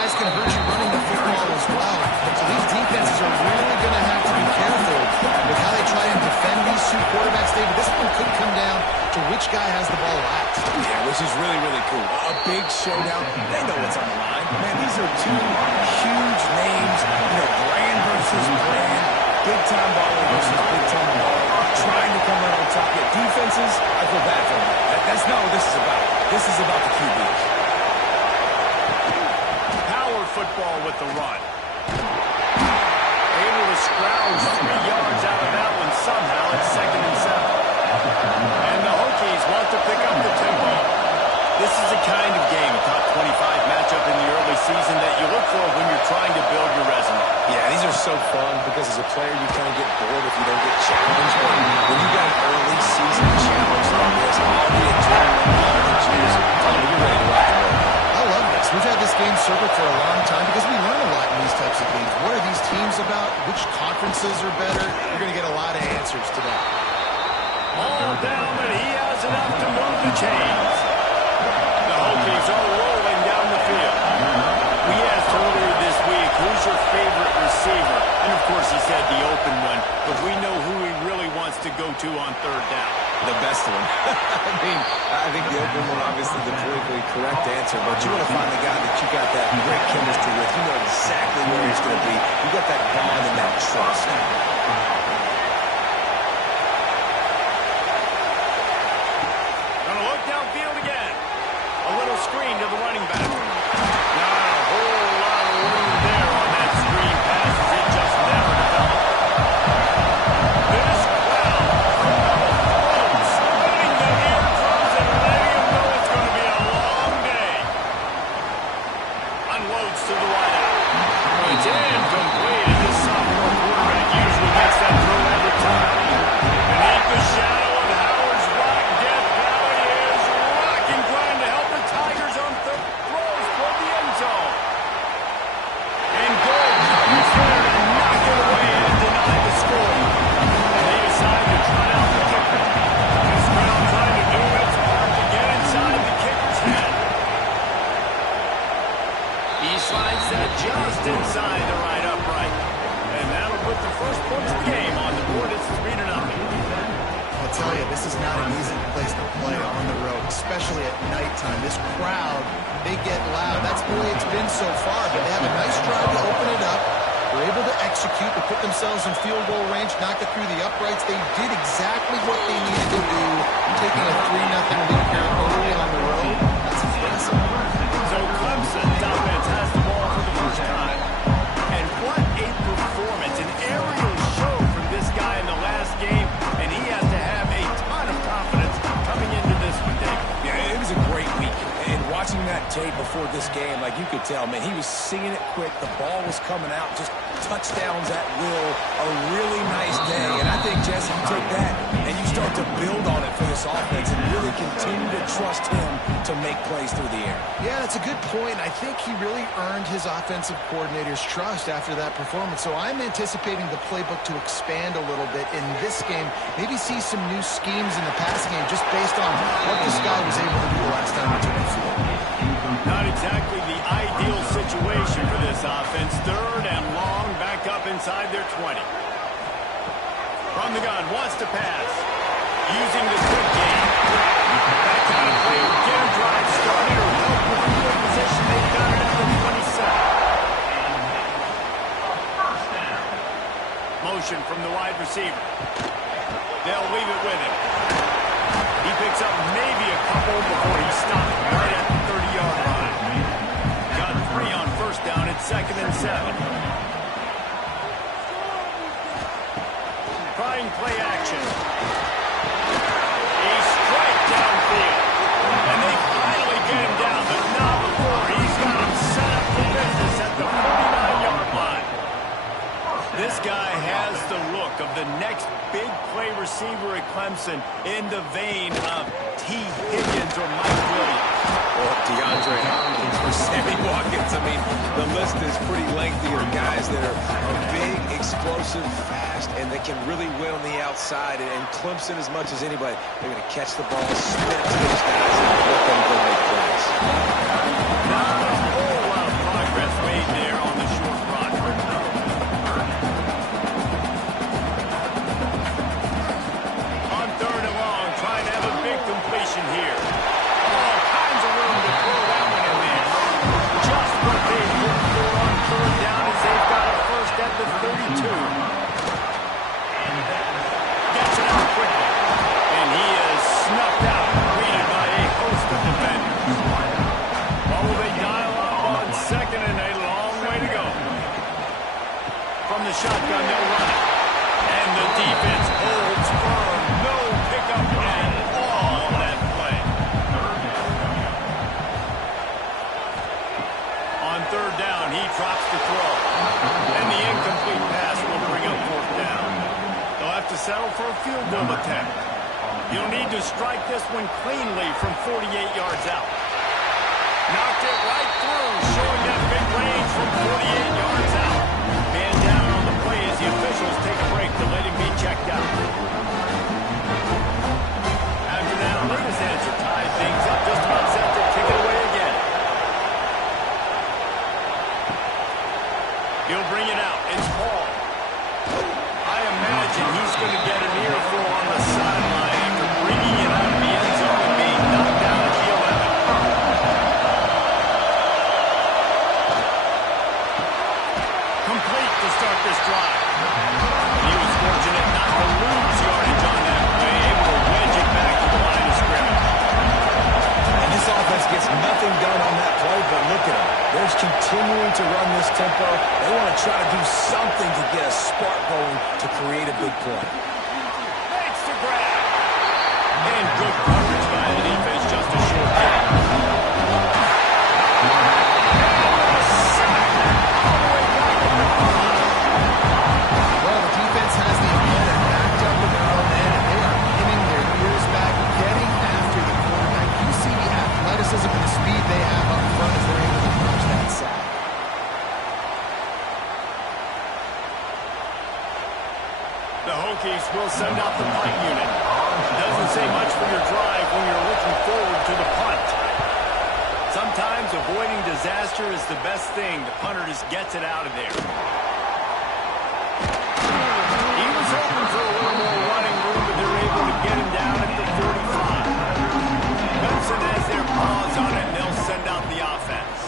guys can hurt you running the football as well. So these defenses are really going to have to be careful with how they try and defend these two quarterbacks, David. This one could come down to which guy has the ball last. Yeah, which is really, really cool. A big showdown. They know what's on the line. Man, these are two huge names. Brand versus brand. Big-time baller versus big-time baller. Trying to come out on top. Yeah, defenses, I feel bad for them. That's not what this is about. This is about the QBs. Power football with the run. Able to scrounge 3 yards out of that one somehow. It's 2nd and 7. And the Hokies want to pick up the tempo. This is the kind of game, a top 25 matchup in the early season, that you look for when you're trying to build your resume. Yeah, these are so fun because as a player you kind of get bored if you don't get challenged. But when you got an early season challenge like this, all the adrenaline, all the juice, you're ready to rock and roll. I love this. We've had this game circled for a long time because we learn a lot in these types of games. What are these teams about? Which conferences are better? You're going to get a lot of answers today. All down, and he has enough to move the chains. The Hokies are rolling down the field. We asked earlier this week, who's your favorite receiver? And of course he said the open one, but we know who he really wants to go to on 3rd down. The best one. I think the open one, obviously the politically correct answer, but you want to find the guy that you got that great chemistry with. You know exactly where he's going to be. You got that bond and that trust. Gonna look downfield again. A little screen to the running back. Not a whole lot of room there on that screen pass. It just never developed. This crowd splitting the eardrums and letting him know it's going to be a long day. Unloads to the wideout. It's incomplete, and this sophomore quarterback usually gets that throw every time. Beneath the shadow of Howard's rock, Death Valley is rocking, trying to help the Tigers on throws toward the end zone. And Gold comes there to knock it away and deny the score. And they decide to try out the kicker. This crowd trying to do its part to get inside the kicker's head. He slides that just inside the right upright. And that'll put the first points of the game on the board. It's 3-0. I'll tell you, this is not an easy place to play on the road, especially at nighttime. This crowd, they get loud. That's the way it's been so far, but they have a nice drive to open it up. They're able to execute, to put themselves in field goal range, knock it through the uprights. They did exactly what they needed to do, taking a 3-0 lead here early on the road. That's impressive. So Clemson's offense has the ball for the first time. And what a performance, an aerial show from this guy in the last game, and he has to have a ton of confidence coming into this one, Dave. Yeah, it was a great week. And watching that tape before this game, like you could tell, man, he was seeing it quick. The ball was coming out, just touchdowns at will. A really nice day. And I think, Jesse, you take that and you start to build on it for this offense and really continue to trust him to make plays through the air. Yeah, that's a good point. I think he really earned his offensive coordinator's trust after that performance. So I'm anticipating the playbook to expand a little bit in this game. Maybe see some new schemes in the passing game just based on what this guy was able to do last time he took the field. Not exactly the ideal situation for this offense. 3rd and long, back up inside their 20. From the gun, wants to pass. Using the quick game. That kind of play will get a drive started or help with field position. They've got it at the 27. Motion from the wide receiver. They'll leave it with him. He picks up maybe a couple before he stopped right at the 30-yard line. Got 3 on 1st down. It's 2nd and 7. Trying play action. A strike downfield. And they finally get him down, but not before. He's got him set up for business at the 49-yard line. This guy has the look of the next big play receiver at Clemson in the vein of T. Higgins or Mike Williams. Or DeAndre Hopkins or Sammy Watkins. I mean, the list is pretty lengthy of guys that are big, explosive, fast, and they can really win on the outside. And Clemson, as much as anybody, they're going to catch the ball, spin to those guys, and let them go make plays. Not a whole lot of progress 2. Gets it out quickly. And he is snuffed out, greeted by a host of defenders. What will they dial up on second and a long way to go? From the shotgun, they'll run it. And the defense holds firm. No pickup at all on that play. On third down, he drops the throw. And the incomplete pass will bring up fourth down. They'll have to settle for a field goal attempt. You'll need to strike this one cleanly from 48 yards out. Knocked it right through, showing that big range from 48 yards out. Man down on the play as the officials take a break to let him be checked out. After that latest answer tied things up, just about set to kick it away again. He'll bring it out. It's Paul. I imagine he's going to get an earful on the sideline after bringing it out of the end zone and being knocked down at the 11. Complete to start this drive. He was fortunate not to lose yardage on that play, able to wedge it back to the line of scrimmage. And this offense gets nothing done on that play, but look at them. They're just continuing to run this tempo. They want to try to do something to get a spark going to create a big play. Makes the grab. And good coverage by the defense, just a short gain. Well, the defense has the opponent backed up in their own end, and they are pinning their ears back, getting after the quarterback. You see the athleticism and the speed they have up front as they're able to punch that sack. The Hokies will send out the punt unit. Doesn't say much for your drive when you're looking forward to the punt. Sometimes avoiding disaster is the best thing. The punter just gets it out of there. He was hoping for a little more running room, but they're able to get him down at the 45. Clemson has their paws on it, and they'll send out the offense.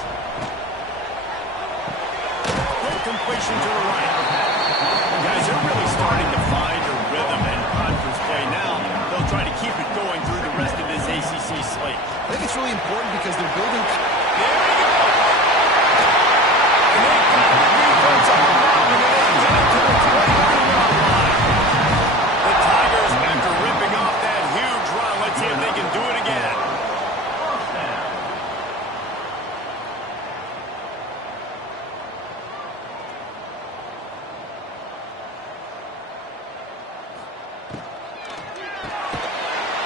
Quick completion to the right. Guys, they're really starting to find a rhythm in conference play now. They'll try to keep it going through the rest of this ACC slate. I think it's really important because they're building. There we go. And they've got the defense on the ground, and they get it to the 23-yard line. The Tigers, after ripping off that huge run, let's see if they can do it again.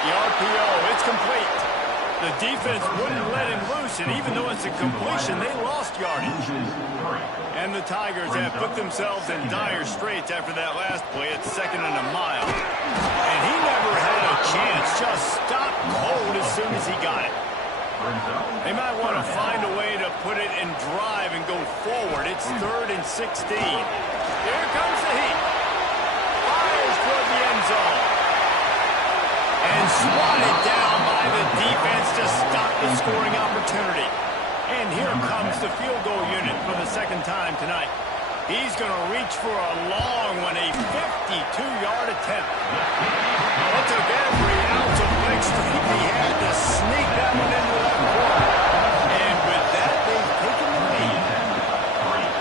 The RPO, it's complete. The defense wouldn't let him loose, and even though it's a completion, they lost yardage. And the Tigers have put themselves in dire straits after that last play at 2nd and a mile. And he never had a chance, just stopped cold as soon as he got it. They might want to find a way to put it in drive and go forward. It's 3rd and 16. Here comes the heat. Fires toward the end zone. And swatted down by the defense to stop the scoring opportunity. And here comes the field goal unit for the second time tonight. He's going to reach for a long one, a 52-yard attempt. It took every ounce of leg strength he had to sneak that one into that corner. And with that, they've taken the lead.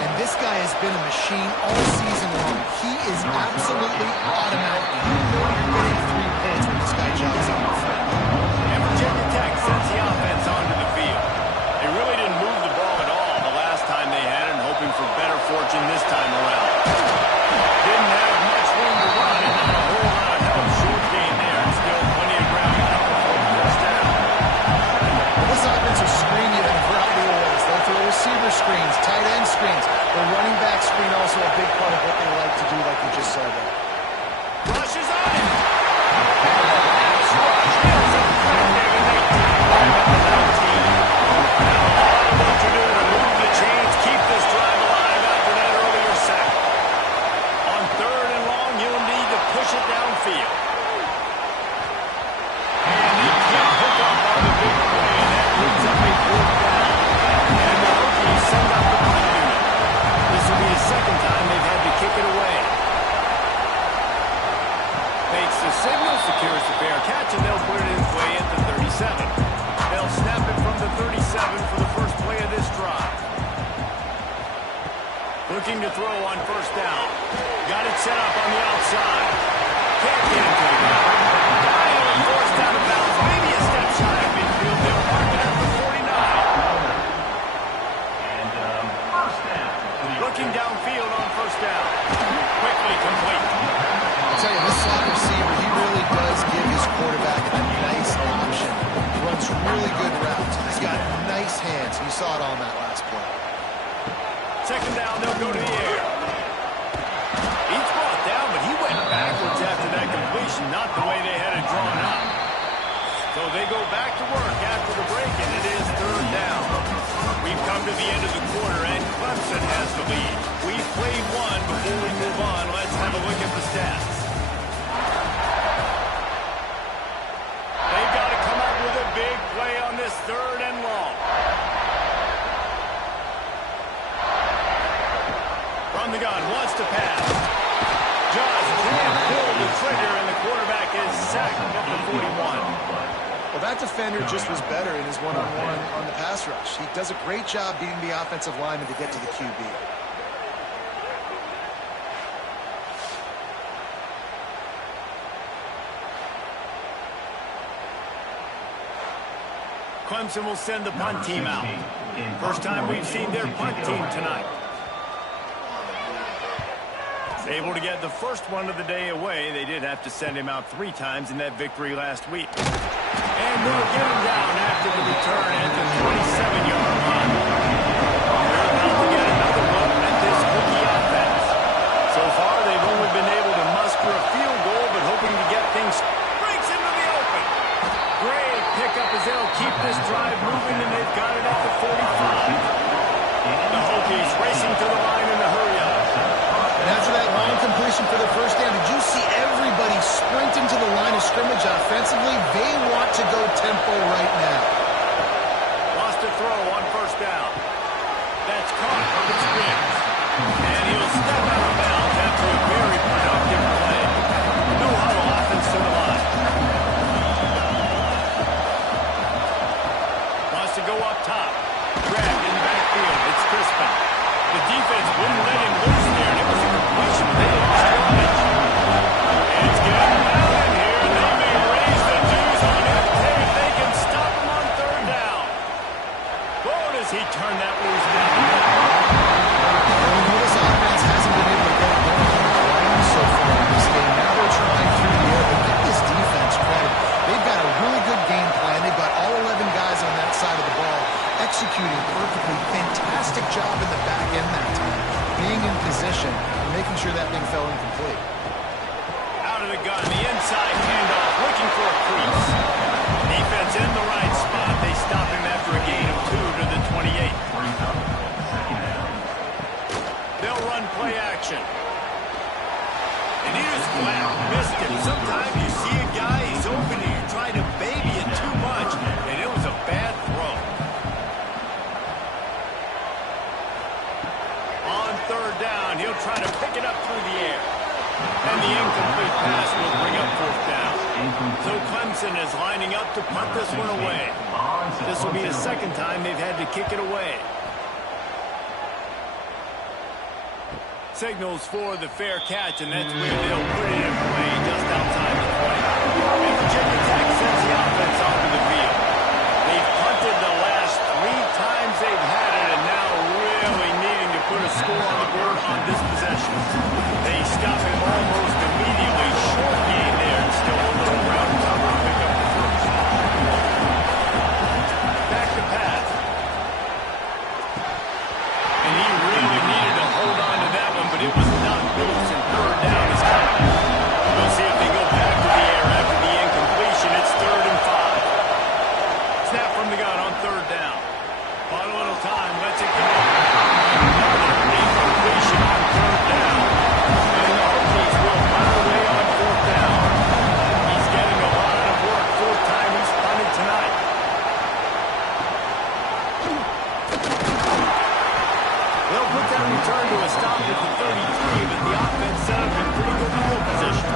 And this guy has been a machine all season long. He is absolutely automatic. You know you're getting 3 points when this guy jogs on the field. And Virginia Tech sends the offense onto the field. They really didn't move the ball at all the last time they had it, hoping for better fortune this time around. Didn't have much room to run and not a whole lot of help. Short gain there, and still plenty of ground cover for the first down. looking to throw on first down. Got it set up on the outside. Can't get it to the ground. Finally forced out of bounds. Maybe a step shy of midfield. They'll mark it at the 49. Looking downfield on first down. Quickly complete. I'll tell you, this slot receiver, he really does give his quarterback a nice option. He runs really good routes. He's got nice hands. You saw it on that last play. Second down, they'll go to the air. He's brought down, but he went backwards after that completion, not the way they had it drawn up. So they go back to work after the break, and it is third down. We've come to the end of the quarter, and Clemson has the lead. We've played one. Before we move on, let's have a look at the stats. They've got to come up with a big play on this third and long. From the gun, wants to pass. Just can't pull the trigger, and the quarterback is sacked at the 41. Well, that defender just was better in his one-on-one on the pass rush. He does a great job beating the offensive lineman to get to the QB. Clemson will send the punt team out. First time we've seen their punt team tonight. Able to get the first one of the day away. They did have to send him out 3 times in that victory last week. And they'll get him down after the return at the 27-yard line. They're about to get another look at this rookie offense. So far, they've only been able to muster a field goal, but hoping to get things breaks into the open. Great pickup as they'll keep this drive moving, and they've got it at the 45. The Hokies racing to the line in a hurry-up. And after that long completion for the first down, did you see everybody sprinting to the line of scrimmage offensively? They want to go tempo right now. Lost a throw on first down. That's caught from its wings. And he'll step out of bounds after a very productive play. No huddle offense to the line. Wants to go up top. Grabbed in the backfield. It's Crispin. The defense wouldn't let him loose there, and it was a completion. They lost yardage. And it's getting down in here, and they may raise the dues on it if they can stop him on third down. Oh, does he turn that loose down the middle? This offense hasn't been able to get going on the line so far in this game. Now they're trying through the air, but give this defense credit. They've got a really good game plan. They've got all 11 guys on that side of the ball executing perfectly. Fantastic job in the back end that time. Being in position and making sure that thing fell incomplete. Out of the gun, the inside handoff, looking for a crease. Defense in the right spot. They stop him after a gain of 2 to the 28. They'll run play action. And he just flat missed him. Sometimes you see a guy, he's open and you try to baby it too much, and it was a bad throw. On third down, he'll try to pick it up through the air. And the incomplete pass will bring up fourth down. So Clemson is lining up to punt this one away. This will be the second time they've had to kick it away. Signals for the fair catch, and that's where they'll put it in play just outside the 20. And Virginia Tech sends the offense onto the field. They've punted the last 3 times they've had it, and now really needing to put a score on the board on this possession. They stop him almost immediately. Short gain there, and still a little ground cover to pick up the first. Back to pass. And he really needed to hold on to that one, but it was not loose, and third down is coming. We'll see if they go back to the air after the incompletion. It's 3rd and 5. Snap from the gun on third down. On a little time, lets it go. Another incompletion on third down. And the Hokies will find a way on fourth down. He's getting a lot of work. 4th time he's punted tonight. They'll put that return to a stop at the 33, but the offense set up in pretty good field position.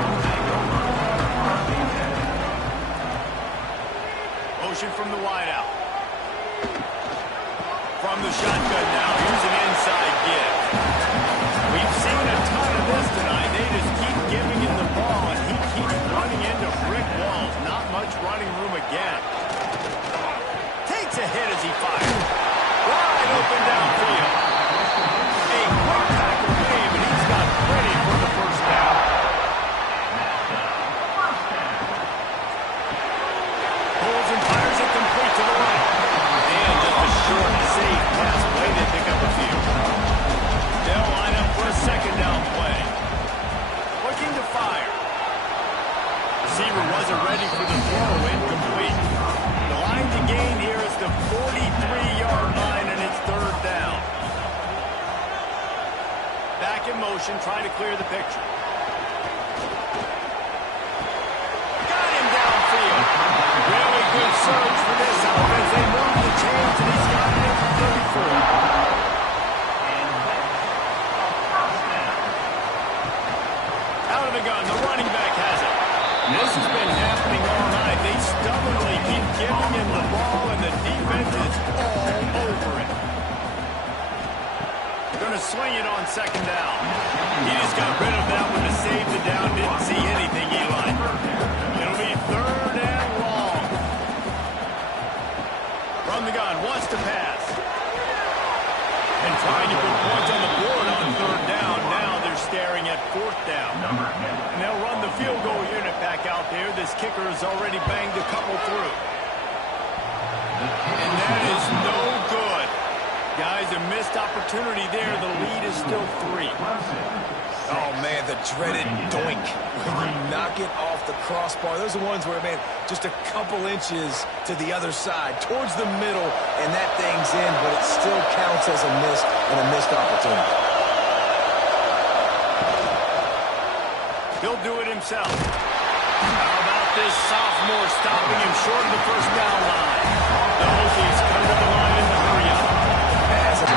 Motion from the wideout. From the shotgun now, here's an inside give. just keep giving him the ball, and he keeps running into brick walls. Not much running room again. Takes a hit as he fires. Wide open downfield. A quick tackle made, but he's got plenty for the first down. Pulls and fires it complete to the right. And just a short, safe pass play to pick up a few. They'll line up for a second down play. Looking to fire. Receiver wasn't ready for the throw, incomplete. The line to gain here is the 43-yard line, and it's third down. Back in motion, trying to clear the picture. Got him downfield. Really good surge for this offense. They move the chains, and he's got it in for 34. Out of the gun, the running back has it. And this has been happening all night. They stubbornly keep giving him the ball, and the defense is all over it. Going to swing it on second down. He just got rid of that one to save the down. Didn't see anything he liked. It'll be third and long. From the gun, wants to pass. And trying to put points on the board on third down. Now they're staring at fourth down. And they'll run the field goal unit back out there. This kicker has already banged a couple through. And that is no good. Guys, a missed opportunity there. The lead is still 3. Oh, man, the dreaded doink. When you knock it off the crossbar, those are ones where, man, just a couple inches to the other side, towards the middle, and that thing's in, but it still counts as a miss and a missed opportunity. He'll do it himself. How about this sophomore stopping him short of the first down line? The Hokies come to the line in the hurry-up. And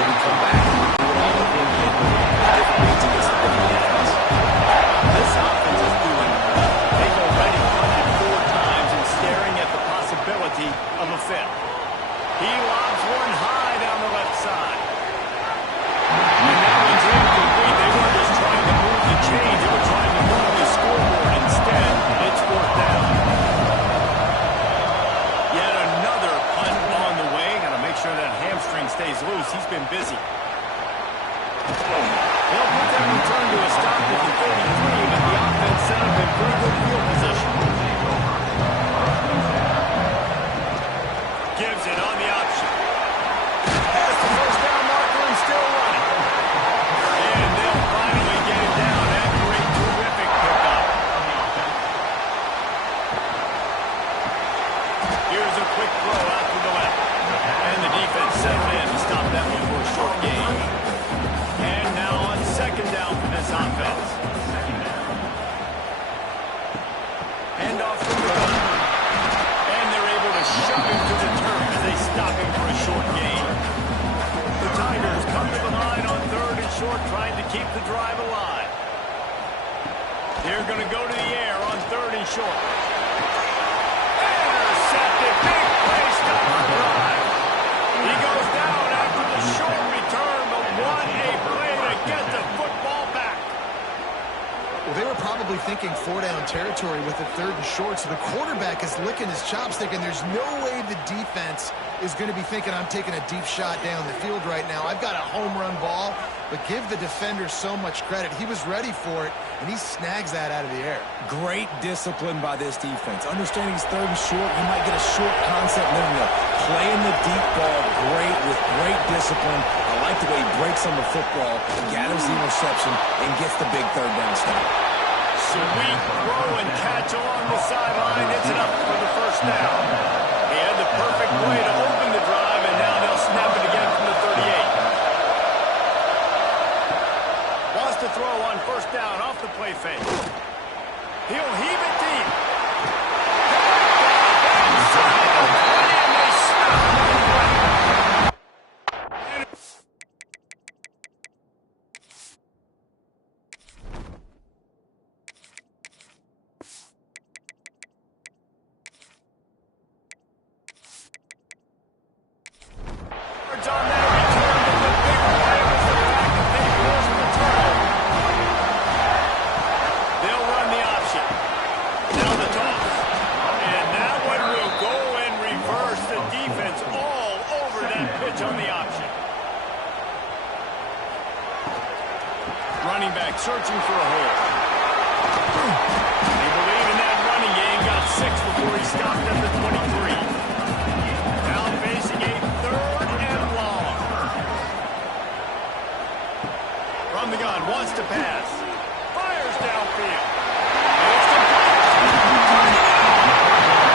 then we come back and do it all over again. Different means against the different defense. This offense is doing well. They've already punted 4 times and staring at the possibility of a fifth. He lobs one high down the left side. And that one's incomplete. They weren't just trying to move the chains. They were trying to move the scoreboard. Instead, it's fourth down. Yet another punt on the way. Got to make sure that hamstring stays loose. He's been busy. They'll put that return to a stop at the 33, but the offense set up in pretty good field position. Gives it on the option. Past the first down marker and still running. And they'll finally get it down after a terrific pickup. Here's a quick throw out to the left. And the defense settled in to stop that one for a short gain. And now on second down for this offense. Hand off from the gun. And they're able to shove him to the turf as they stop him for a short gain. The Tigers come to the line on third and short, trying to keep the drive alive. They're going to go to the air on third and short. Intercepted. Big play stop the drive. He goes down after the short return, but what a play to get the football back. Well, they were probably thinking 4-down territory with the third and short, so the quarterback is licking his chops thinking there's no way the defense is going to be thinking I'm taking a deep shot down the field right now. I've got a home run ball, but give the defender so much credit. He was ready for it, and he snags that out of the air. Great discipline by this defense. Understanding he's third and short, you might get a short concept. No. Playing the deep ball great with great discipline. I like the way he breaks on the football, gathers the interception, and gets the big third down stop. Sweet throw and catch along the sideline. It's enough for the first down. He had the perfect way to open the drive, and now they'll snap it again from the 38. Wants to throw on first down off the play fake. He'll heave it deep. Inside the 20, and they snap it on the way. back, searching for a hole. They believe in that running game. Got 6 before he stopped at the 23. Now facing a 3rd and long. From the gun, wants to pass. Fires downfield. It's complete.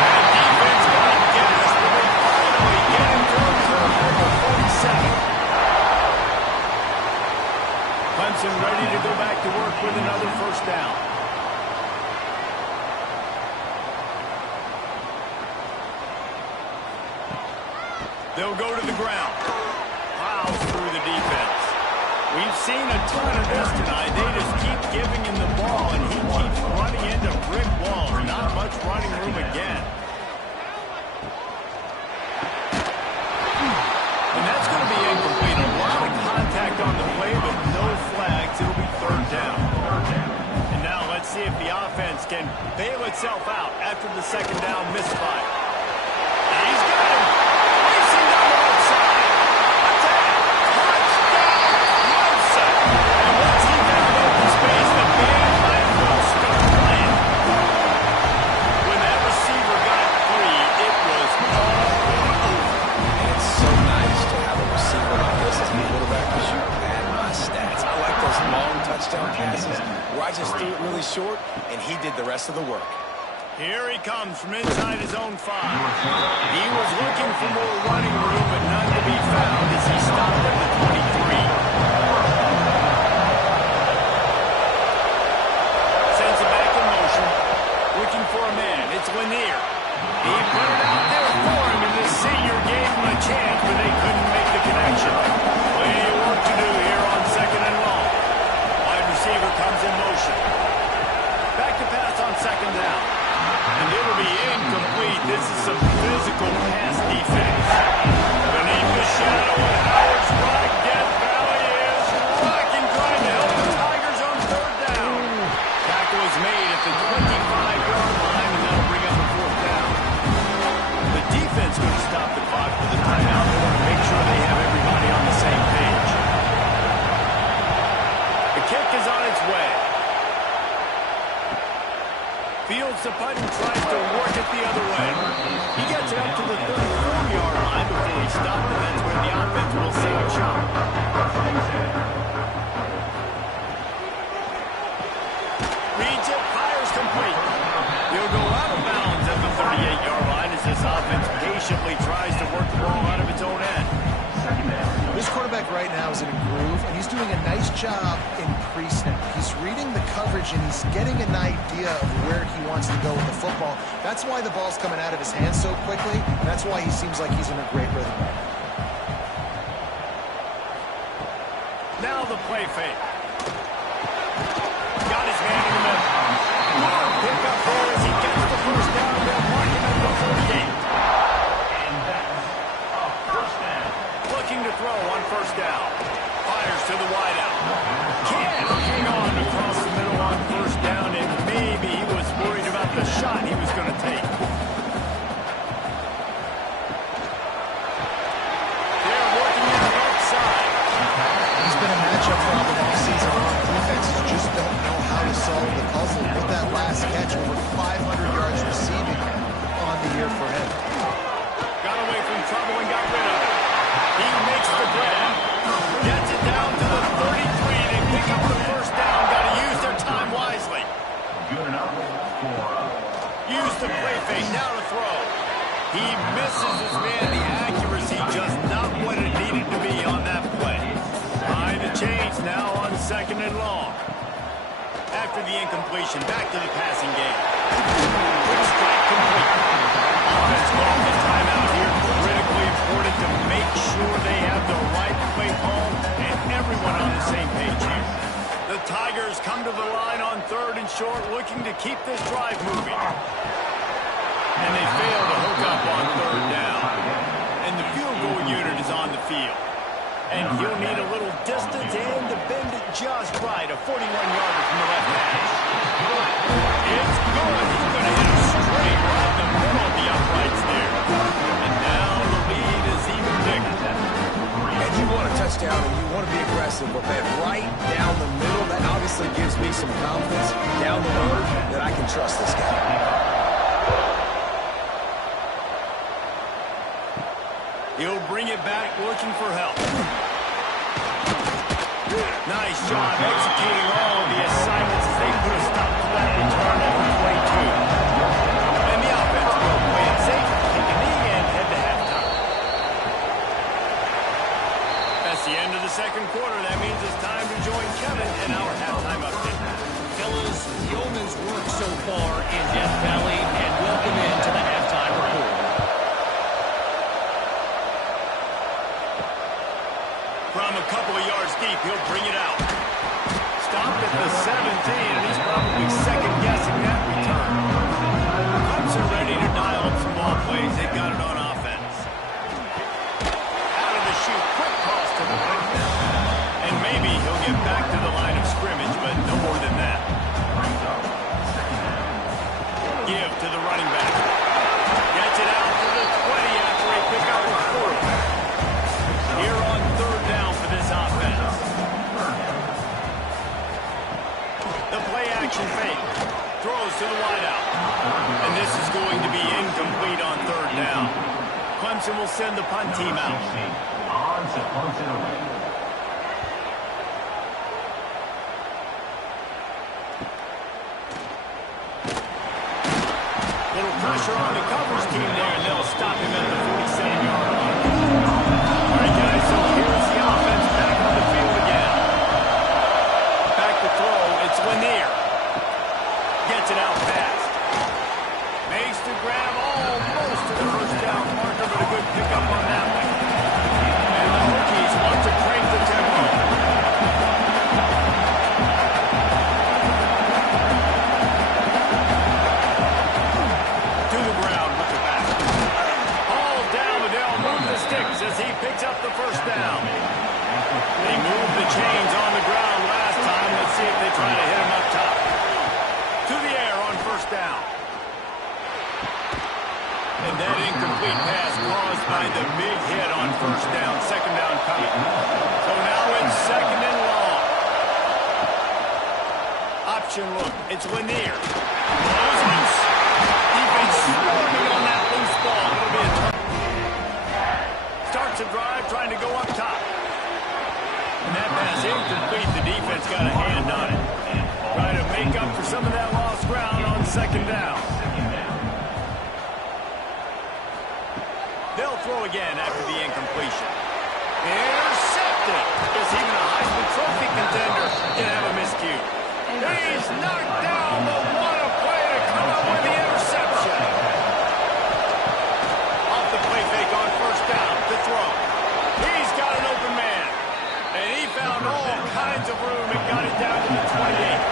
That defense got gas, but they finally get him through to number 47. Clemson ready to go back to work with another first down. They'll go to the ground. Plows through the defense. We've seen a ton of this tonight. They just keep giving him the ball, and he keeps running into brick walls. Not much running room again. And that's going to be incomplete. A lot of contact on the play, but no flags. It'll be 3rd down. And now let's see if the offense can bail itself out after the 2nd down misfire. He's got him. Racing down the left side. Attack. Touchdown. Wilson. And once he got in open space, the band will start playing. When that receiver got free, it was all over. It's so nice to have a receiver like this as my quarterback to shoot pad my stats. I like those long touchdown passes where I just threw it really short, and he did the rest of the work. Here he comes from inside his own 5. He was looking for more running room, but none to be found as he stopped at the 23. Sends it back in motion. Looking for a man. It's Lanier. He put it out there for him, and the senior gave him a chance, but they couldn't make the connection. Plenty of work to do here on 2nd and long. Wide receiver comes in motion. Back to pass on 2nd down. And it'll be incomplete. This is some physical pass defense. Beneath the shadow of Howard's rock, Death Valley is rocking, trying to help the Tigers on 3rd down. Tackle is made at the 25-yard line, and that'll bring up a 4th down. The defense going to stop the clock with a timeout. They want to make sure they have everybody on the same page. The kick is on its way. Fields the punt and tries to work it the other way. He gets it up to the 34-yard line before he stopped, and that's where the offense will save a shot. Reads it, fires complete. He'll go out of bounds at the 38-yard line as this offense patiently tries to work the ball out of its own end. This quarterback right now is in a groove, and he's doing a nice job in pre-snap. He's reading the coverage, and he's getting an idea of where he wants to go with the football. That's why the ball's coming out of his hands so quickly, and that's why he seems like he's in a great rhythm. Now the play fake. Got his man in the middle. Long pickup there as he gets the first down. They'll mark him at the 38. Looking to throw on 1st down. Fires to the wideout. Can't hang on across the middle on 1st down, and maybe he was worried about the shot he was going to take. They're working on the left side. He's been a matchup problem all season long. Defenses just don't know how to solve the puzzle. With that last catch, over 500 yards receiving on the year for him. Got away from trouble and got rid of it. He makes the grab. Gets it down to the 33. They pick up the 1st down. Got to use their time wisely. Use the play fake. Now to throw. He misses his man. The accuracy just not what it needed to be on that play. Behind the chains now on 2nd and long. After the incompletion, back to the passing game. Quick strike complete. Offense calling the timeout here. Critically important to make sure they have the right play call and everyone on the same page here. The Tigers come to the line on 3rd and short, looking to keep this drive moving. And they fail to hook up on 3rd down. And the field goal unit is on the field. And he'll need a little distance and to bend it just right. A 41-yarder from the left hash. It's good. He's going to hit it straight right in the middle of the uprights there. And now the lead is even bigger. And you want to touch touchdown and you want to be aggressive, but man, right down the middle, that obviously gives me some confidence down the road that I can trust this guy. He'll bring it back, looking for help. Nice job executing all of the assignments as they put a stop to that return after 22. And the offense will play it safe, take a knee, and head to halftime. That's the end of the second quarter. That means it's time to join Kevin in our halftime update. Fellas, yeoman's work so far in Death Valley, and welcome into the halftime report. From a couple of yards deep, he'll bring it out. Stopped at the 17, and he's probably second-guessing that return. Clemson ready to dial up some ball plays. They got it on offense. Out of the chute, quick cross to the right. And maybe he'll get back to the line of scrimmage, but no more than that. Give to the running back. Gets it out to the 20 after a pickup of 4. Here on third down for this offense. The play-action fake. Throws to the wideout. And this is going to be incomplete on third down. Clemson will send the punt team out. Little pressure on the coverage team there, and they'll stop him at the 47-yard line. All right, guys, so here's the offense back on the field again. Back to throw, it's Lanier. Gets it out fast. Makes the grab almost to the first down marker, but a good pickup on that one. And the Hokies want to crank the tempo. To the ground with the back. All down, but they'll move the sticks as he picks up the first down. They moved the chains on the ground last time. Let's see if they try to hit him up top. To the air on first down. And that incomplete pass caused by the big hit on first down. Second down coming. So now it's second and long. Option look. It's Lanier. Ball is loose. Defense swarming on that loose ball. It'll be a turn. Starts a drive trying to go up top. And that pass incomplete. The defense got a hand on it. Trying to make up for some of that lost ground on second down. They'll throw again after the incompletion. Intercepted. Because even a Heisman Trophy contender can have a miscue. He's knocked down, but what a play to come up with the interception. Off the play fake on first down to throw. He's got an open man. And he found all kinds of room and got it down to the 28.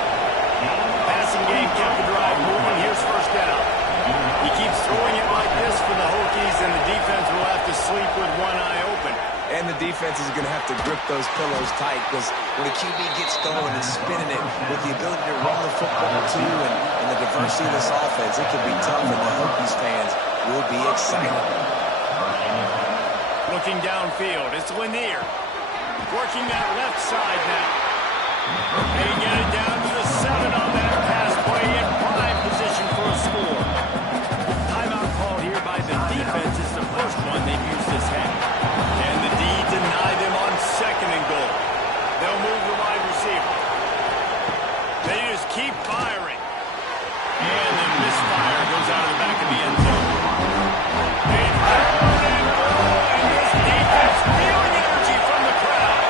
Passing game kept the drive moving. Here's first down. He keeps throwing it like this for the Hokies, and the defense will have to sleep with one eye open. And the defense is going to have to grip those pillows tight because when a QB gets going and spinning it with the ability to run the football too and the diversity of this offense, it can be tough, and the Hokies fans will be excited. Looking downfield, it's Lanier. Working that left side now. They get it down to the 7 on that pass play in prime position for a score. Timeout call here by the defense is the first one they've used this half. And the D deny them on second and goal. They'll move the wide receiver. They just keep firing. And the misfire goes out of the back of the end zone. They throw and roll, and this defense feeling energy from the crowd.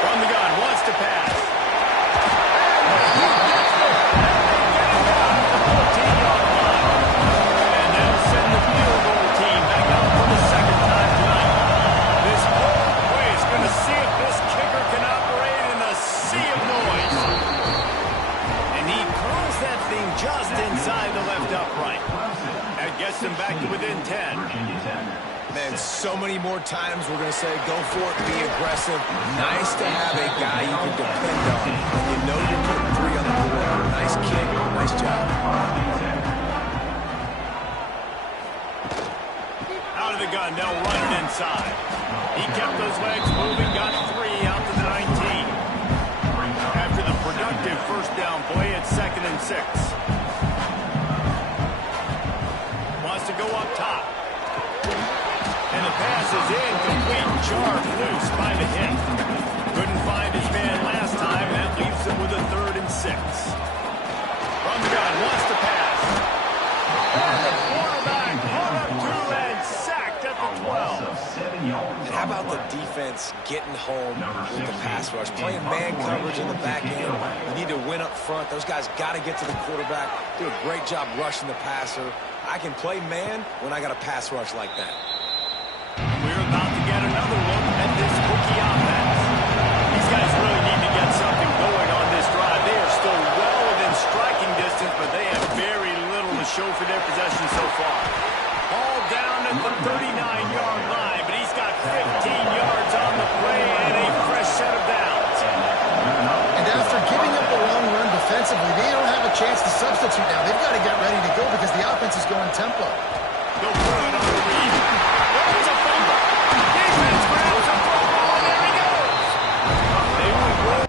From the gun, wants to pass. And he gets the down at the 14-yard line. And they'll send the field goal team back out for the second time tonight. This whole play is going to see if this kicker can operate in a sea of noise. And he throws that thing just inside the left upright. That gets them back to within 10. Man, so many more times we're going to say go for it, be aggressive. Nice to have a guy you can depend on. You know you're putting 3 on the board. Nice kick, nice job. Out of the gun. They'll run it inside. He kept those legs moving, got 3 out to the 19. After the productive first down play, it's 2nd and 6. Wants to go up top. And the pass is incomplete. Jarred loose by the hit. Couldn't find his man last time. That leaves him with a 3rd and 6. From the gun, wants to pass. The quarterback put up 2 and sacked at the 12. And how about the defense getting home with the pass rush? Playing man coverage in the back end. You need to win up front. Those guys got to get to the quarterback. Do a great job rushing the passer. I can play man when I got a pass rush like that. We're about to get another look at this rookie offense. These guys really need to get something going on this drive. They are still well within striking distance, but they have very little to show for their possession so far. Ball down at the 39-yard line, but he's got 15 yards on the play and a fresh set of downs. And after giving up a long run defensively, they don't have a chance to substitute now. They've got to get ready to go because the offense is going tempo. They'll put it on the read. There's a fumble. Defense grabs the football, and there he goes. They will roll the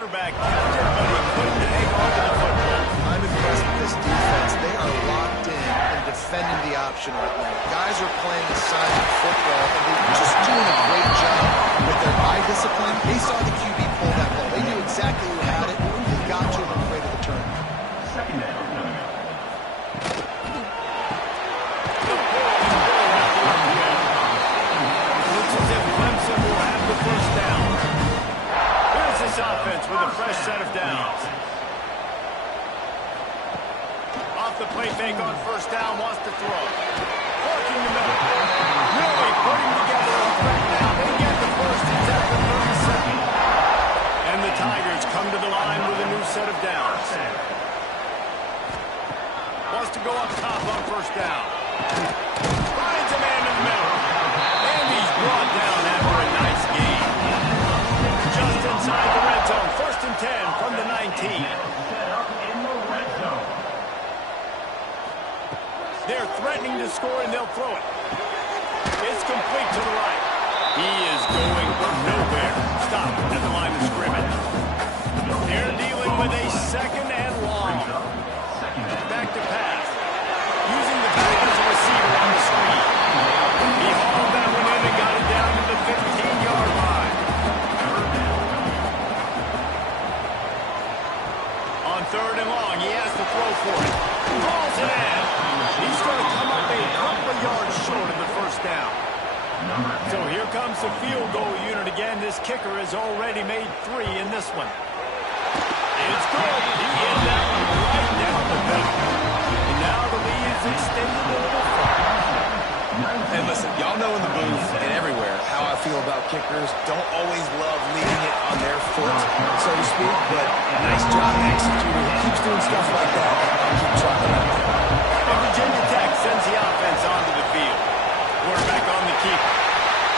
quarterback kept it, but he couldn't hang on to the football. I'm impressed with this defense. They are locked in and defending the option right now. Guys are playing assignment football, and they're just doing a great job with their eye discipline. They saw the QB pull that ball. They knew exactly who had it. They got to him and created the turn. Looks as if Clemson will have the first down. Here's this offense with a fresh set of downs. Off the play fake on first down, wants to throw. Working the middle. Really putting together a threat now. They get the first. It's at the 32nd. And the Tigers come to the line with a new set of downs. Wants to go up top on first down. Finds a man in the middle. And he's brought down after a nice gain. Just inside the red zone. 1st and 10 from the 19. They're threatening to score, and they'll throw it. It's complete to the right. He is going nowhere. Stop at the line of scrimmage. They're dealing with a 2nd and long. Back to pass. Using the back as a receiver on the screen. He hauled that one in and got it down to the 15-yard line. On 3rd and long, he has to throw for it. Calls it in. He's going to come up a couple of yards short of the first down. So here comes the field goal unit again. This kicker has already made 3 in this one. It's good. He hit that one right down the middle. And now the lead is extended a little further. And listen, y'all know in the booth and everywhere how I feel about kickers. Don't always love leaving it on their foot, so to speak, but nice job executing. He keeps doing stuff like that. I'll keep trucking up. And Virginia Tech sends the offense onto the field. Quarterback on the keeper.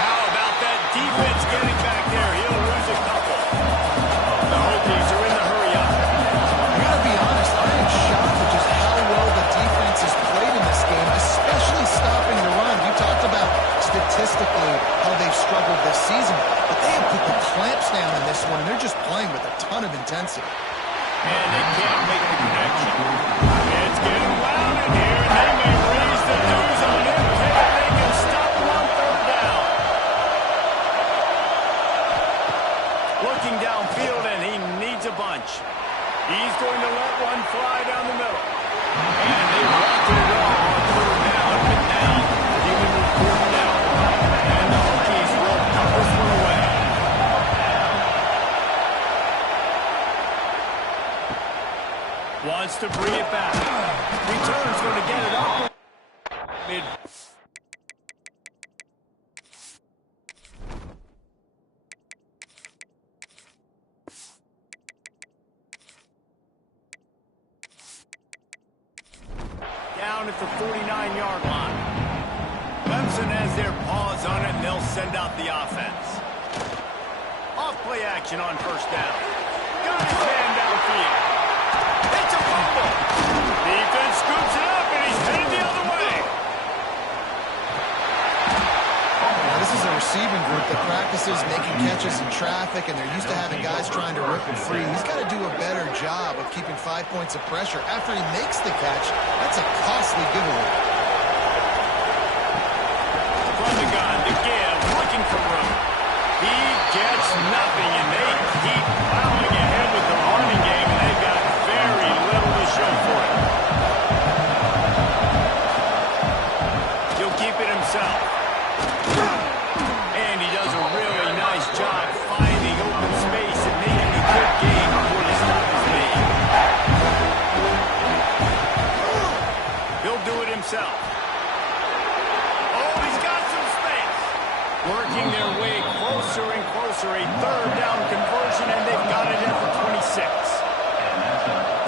How about that defense getting back there? He'll lose a couple. The Hokies are in the hurry up. I gotta be honest, I am shocked at just how well the defense has played in this game, especially stopping the run. You talked about statistically how they've struggled this season, but they have put the clamps down in this one, and they're just playing with a ton of intensity. And they can't make the connection. It's getting loud in here, and they may raise the news on him. They can stop him on 3rd down. Looking downfield, and he needs a bunch. He's going to let one fly down the middle. And they walked it all on 3rd down, but now dealing with 4th down. And the Hokies will put this one away. Wants to bring it back. Return's going to get it up. Mid. at the 49-yard line. Clemson has their paws on it, and they'll send out the offense. Off-play action on first down. Got his man downfield. It's a fumble. Defense scoops it up, and he's headed the other way. This is a receiving group that practices making catches in traffic, and they're used to having guys trying to rip him free. He's got to do a better job of keeping 5 points of pressure. After he makes the catch, that's a costly giveaway. From the gun, to give, looking for room. He gets nothing, and they keep plowing ahead with the running game, and they've got very little to show for it. He'll keep it himself. And he does a really nice job finding open space and making a good game before they stop his lead. He'll do it himself. Oh, he's got some space. Working their way closer and closer. A third down conversion, and they've got it at the 26.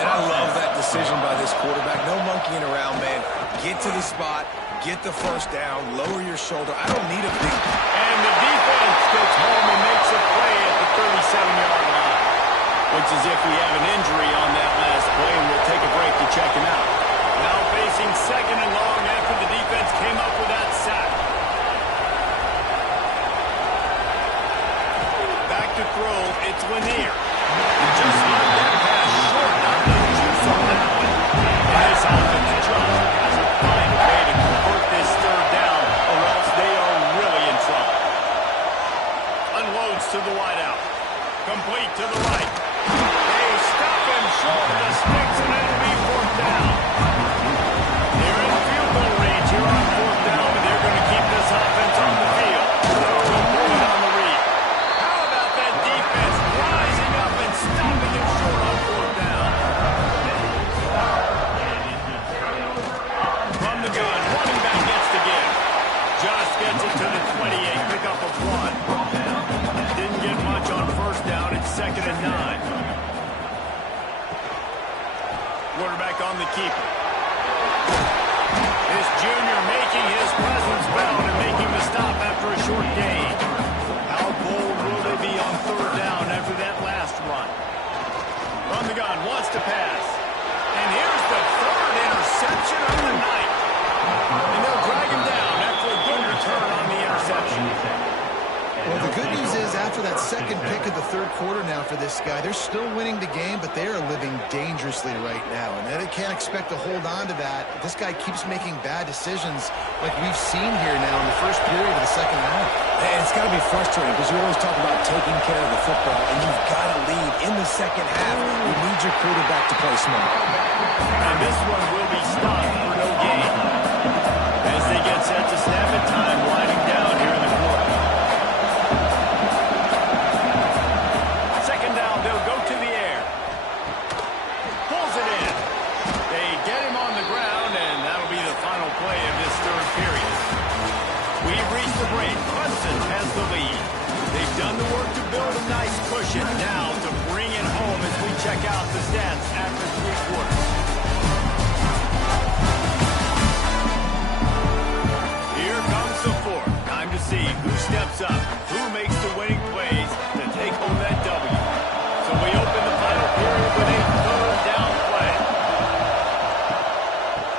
And I love that decision by this quarterback. No monkeying around, man. Get to the spot, get the first down, lower your shoulder. I don't need a big... And the defense gets home and makes a play at the 37-yard line. Looks as if we have an injury on that last play, and we'll take a break to check him out. Now facing second and long after the defense came up with that sack. Back to throw, it's Lanier. He just let that pass short, not the juice on that one. And this offense just has to find a way to convert this third down, or else they are really in trouble. Unloads to the wideout. Complete to the right. They stop him short of the sticks, and it'll be fourth down. They're in field goal range here on fourth down, but they're going to keep this offense on the field. They'll pull it on the read. How about that defense rising up and stopping him short on fourth down? From the gun, running back gets the give. Just gets it to the 28, pick up of 1. Didn't get much on first down. It's second and 9. Quarterback on the keeper. This junior making his presence felt and making the stop after a short gain. How bold will they be on third down after that last run? From the gun, wants to pass. And here's the third interception of the night. And they'll drag him down after a good return on the interception. Well, the good news is after that second pick of the third quarter now for this guy, they're still winning the game, but they are living dangerously right now. And they can't expect to hold on to that. This guy keeps making bad decisions like we've seen here now in the first period of the second half. And it's got to be frustrating because you always talk about taking care of the football, and you've got to lead in the second half. You need your quarterback to play smart. And this one will be stopped for no gain. As they get set to snap it, time winding down here in the quarter. Second down, they'll go to the air. Pulls it in. They get him on the ground, and that'll be the final play of this third period. We've reached the break. Clemson has the lead. They've done the work to build a nice cushion. Now to bring it home as we check out the stats after 3 quarters. Here comes the fourth. Time to see who steps up, who makes the winning plays to take home that W. So we open the final period with a third down play.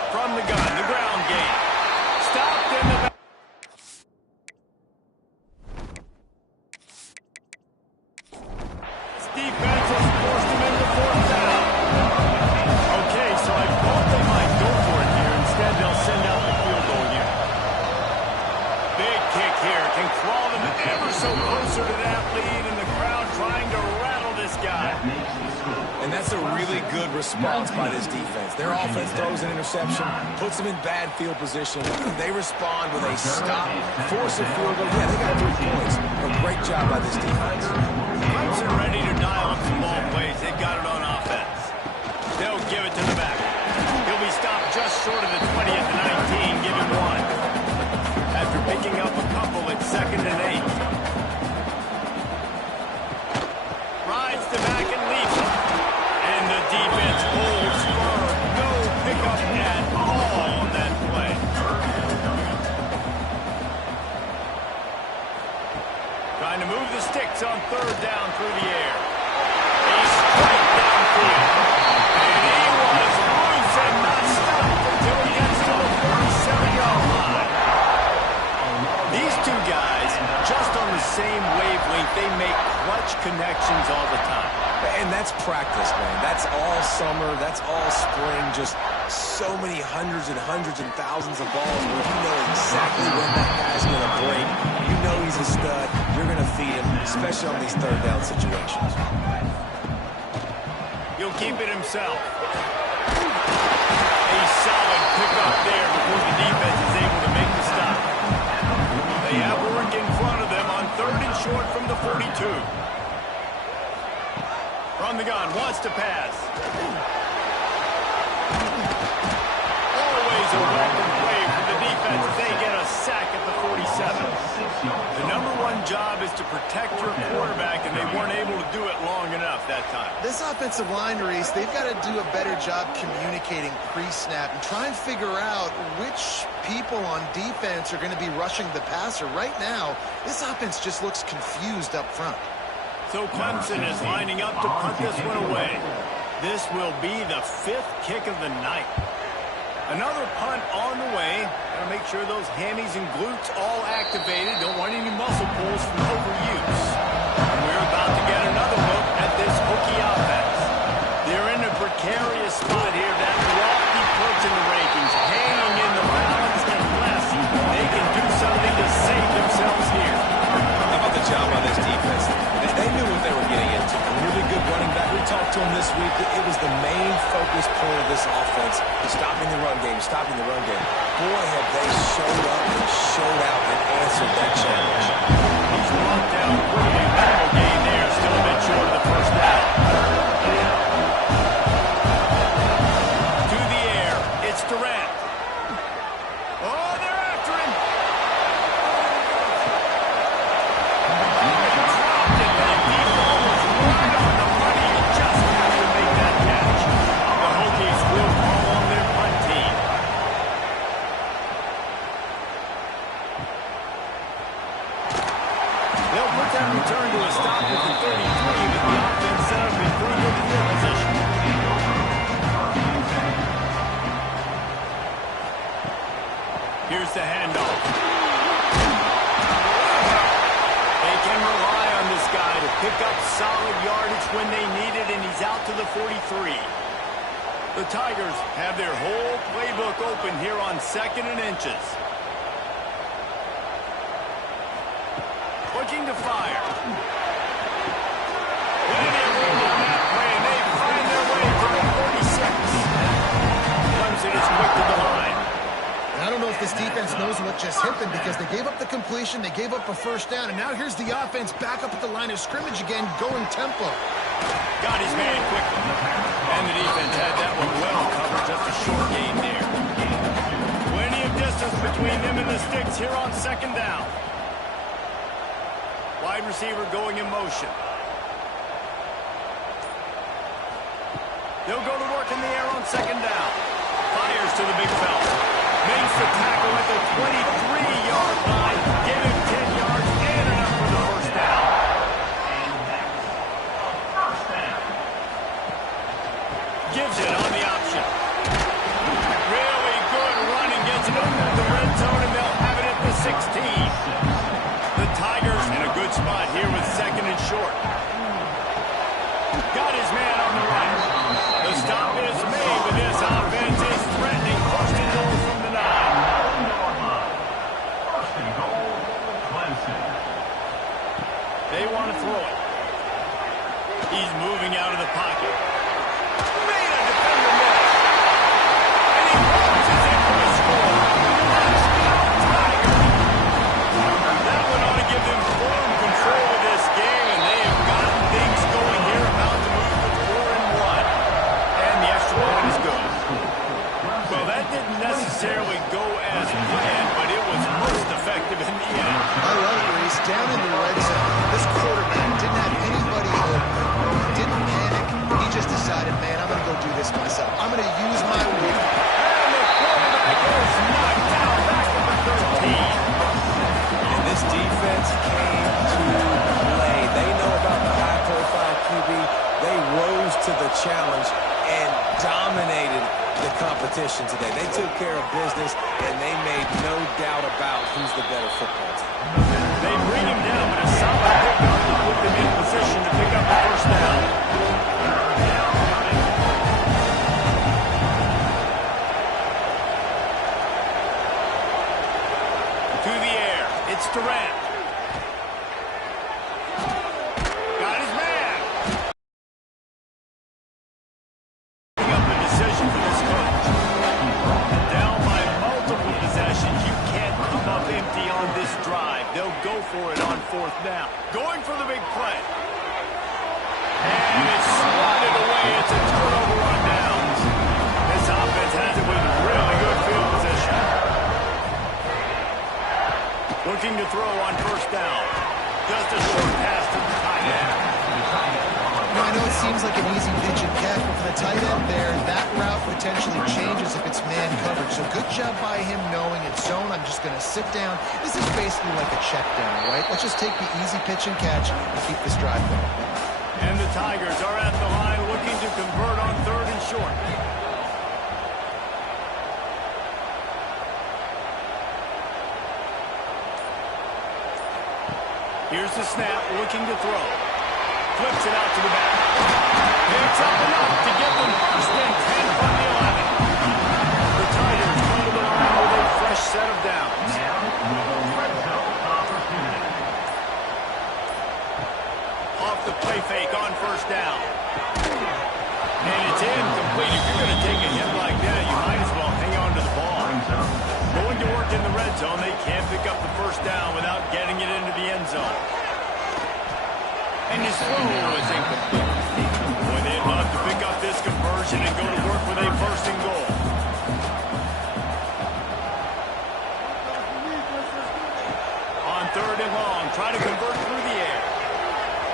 From the gun, the ground game. Stopped in the back. Defense has forced him into fourth down. Okay, so I thought they might go for it here. Instead, they'll send out the field goal here. Big kick here. Can crawl them ever so closer to that lead, and the crowd trying to rattle this guy. And that's a really good response by this defense. Their offense throws an interception, puts them in bad field position. They respond with a stop, force a field goal. Yeah, they got 3 points. A great job by this defense. Clemson ready to dial up some ball plays. They've got it on offense. They'll give it to the back. He'll be stopped just short of the 20 at the 19, give him 1. After picking up a couple at second and 8. Rides to back and leaps. And the defense holds firm. No pickup at all on that sticks on third down through the air. A strike downfield. And he was loose and not stopped until he gets to the 47-yard line. These two guys, just on the same wavelength, they make clutch connections all the time. And that's practice, man. That's all summer. That's all spring. Just so many hundreds and thousands of balls where you know exactly when that guy's going to break. You know he's a stud. You're going to feed him, especially on these third down situations. He'll keep it himself. A solid pickup there before the defense is able to make the stop. They have work in front of them on third and short from the 42. From the gun, wants to pass. Always a welcome play for the defense as they get a sack at the 47. The number one job is to protect your quarterback, and they weren't able to do it long enough that time. This offensive line, Reese, they've got to do a better job communicating pre-snap and try and figure out which people on defense are going to be rushing the passer. Right now, this offense just looks confused up front. So Clemson is lining up to punt this one away. This will be the 5th kick of the night. Another punt on the way. Gotta make sure those hammies and glutes all activated. Don't want any muscle pulls from overuse. And we're about to get another look at this Hokie offense. They're in a precarious spot here. That lofty perch in the rankings, hanging in the balance unless they can do something to save themselves here. How about the job on this defense? They knew what they were getting into. A really good running back. We talked to him this week. It was the main focus point of this offense. Stopping the run game, stopping the run game. Boy, have they showed up and showed out and answered that challenge. He's brought down quickly. Narrow gain there. Still a bit short of the first down. To the air. It's Durant. Oh, they're after him. Dropped it, but he was right on the money. He just had to make that catch. The Hokies will call on their punt team. They'll put that return to a stop with the 33, but the offense set up in pretty good field position. Here's the handoff. They can rely on this guy to pick up solid yardage when they need it, and he's out to the 43. The Tigers have their whole playbook open here on 2nd and inches. Looking to fire. Plenty of room on that play, and they find their way to the 46. Clemson is quick to the line. And I don't know if this defense knows what just hit them because they gave up the completion, they gave up a first down, and now here's the offense back up at the line of scrimmage again, going tempo. Got his man quickly. And the defense had that one well covered, just a short gain there. Plenty of distance between them and the sticks here on 2nd down. Wide receiver going in motion. They'll go to work in the air on 2nd down. Fires to the big fella. Makes the tackle at the 23-yard line. Give him 10 yards and enough for the first down. Gives it on the option. Really good running. Gets it under the red zone, and they'll have it at the 16. The Tigers in a good spot here with 2nd and short. Got his man on the right. The stop is made, but this offense is threatening. 1st and goal from the 9. They want to throw it. He's moving out of the pocket. Made a defender miss. And he launches it for a score. Touchdown, Tiger. That one ought to give them firm control of this game, and they have gotten things going here, about to move to 4-1. And the extra point is good. Well, that didn't necessarily go as planned, but it was most effective in the end. I love it, Reese. Down in the red zone, this quarterback didn't have anybody open. He didn't panic. He just decided, man, I'm going to go do this myself. I'm going to use my weight. And the quarterback is knocked down back at the 13. And this defense came to play. They challenge and dominated the competition today. They took care of business, and they made no doubt about who's the better football team. They bring him down, but a solid pickup to put them in position to pick up the first down. To the air, it's Durant. Got his man. Picking up the decision for this coach. Down by multiple possessions, you can't come up empty on this drive. They'll go for it on fourth down. Going for the big play. And it's swatted away. It's a turnover on downs. This offense has it with really good field position. Looking to throw on first down. Just a short pass to the tight end. I know it seems like an easy pitch and catch, but for the tight end there, that route potentially changes if it's man coverage. So good job by him knowing it's zone. I'm just going to sit down. This is basically like a check down, right? Let's just take the easy pitch and catch and keep this drive going. And the Tigers are at the line looking to convert on third and short. Here's the snap, looking to throw. Flips it out to the back. Picks up enough to get them first and 10 from the 11. The Tigers come to the line with a fresh set of downs. Off the play fake on first down. And it's incomplete. If you're going to take a hit like that, you might as well hang on to the ball. Going to work in the red zone, they can't pick up the first down without getting it into the end zone. And his throw is incomplete. Boy, they'd love to pick up this conversion and go to work with a first and goal. On third and long, try to convert through the air.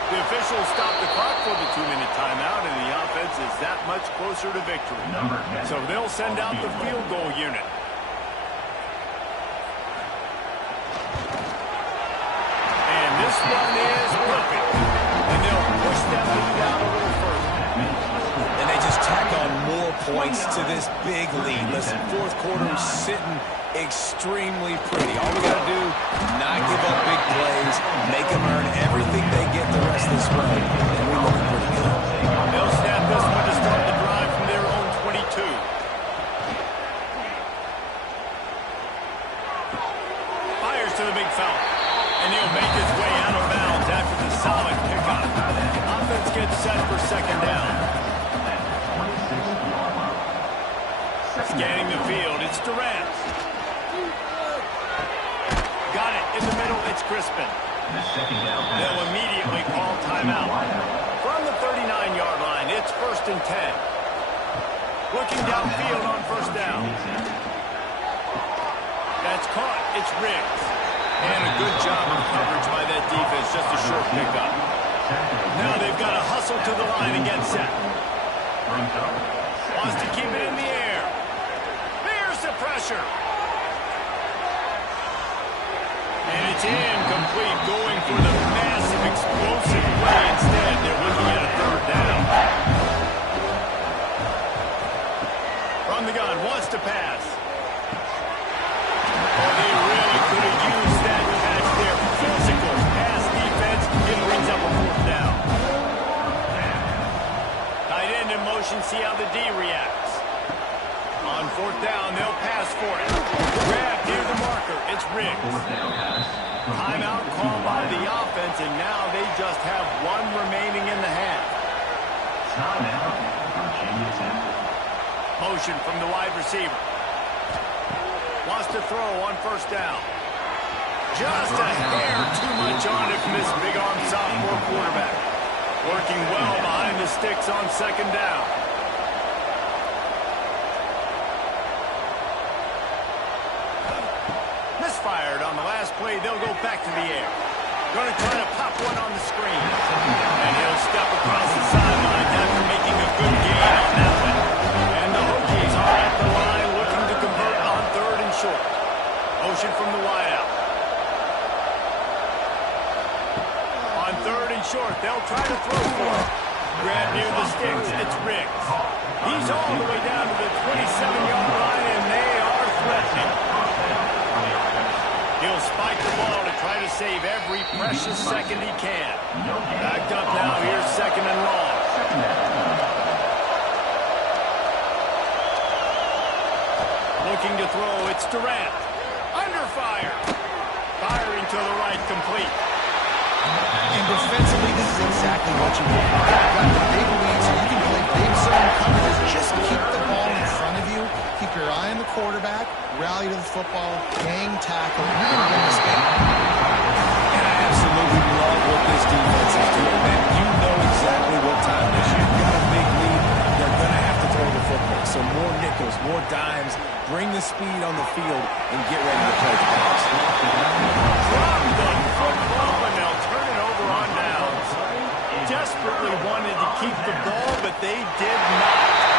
The officials stop the clock for the 2-minute timeout, and the offense is that much closer to victory. So they'll send out the field goal unit. And this one is perfect. And they'll push that lead out a little further. And they just tack on more points to this big lead. Listen, fourth quarter is sitting extremely pretty. All we got to do, not give up big plays, make them earn everything they get the rest of this way, and we're looking pretty good. They'll snap this one to start the drive from their own 22. Fires to the big fella. And he'll make his way out of bounds after the solid pickup. Offense gets set for second down. Scanning the field, it's Durant. Got it in the middle, it's Crispin. They'll immediately call timeout. From the 39-yard line, it's first and 10. Looking downfield on first down. That's caught, it's Riggs. And a good job of coverage by that defense, just a short pickup. Now they've got to hustle to the line and get set. Wants to keep it in the air. There's the pressure. And it's incomplete, going for the massive, explosive play instead. They're looking at a third down. From the gun, wants to pass. Oh, they really could have used that catch there. Physical pass defense. It brings up a fourth down. Tight end in motion, see how the D reacts. On fourth down, they'll pass for it. Grab near the marker. It's Riggs. Timeout called by the offense, and now they just have one remaining in the half. Motion from the wide receiver. Wants to throw on first down. Just a hair too much on it from this big-arm sophomore quarterback. Working well behind the sticks on second down. Misfired on the last play. They'll go back to the air. Going to try to pop one on the screen. And he'll step across the sidelines after making a good gain on that one. And the Hokies are at the line looking to convert on third and short. Motion from the wideout. On third and short, they'll try to throw for it. Grab near the sticks. It's Riggs. He's all the way down to the 27-yard line, and they are threatening. He'll spike the ball to try to save every precious second he can. Backed up now. Here's second and long. Looking to throw. It's Durant. Under fire. Firing to the right, complete. And defensively, this is exactly what you want. You've got the big lead, so you can play big zone coverages. Just keep the ball in front of you. Keep your eye on the quarterback. Rally to the football. Gang tackle. You're going to win this game. And I absolutely love what this defense is doing, man. You know exactly what time it is. You've got a big lead. They're going to have to throw the football. So more nickels, more dimes. Bring the speed on the field and get ready to play the pass. Drop the football, and they'll turn it over on downs. Desperately wanted to keep the ball, but they did not.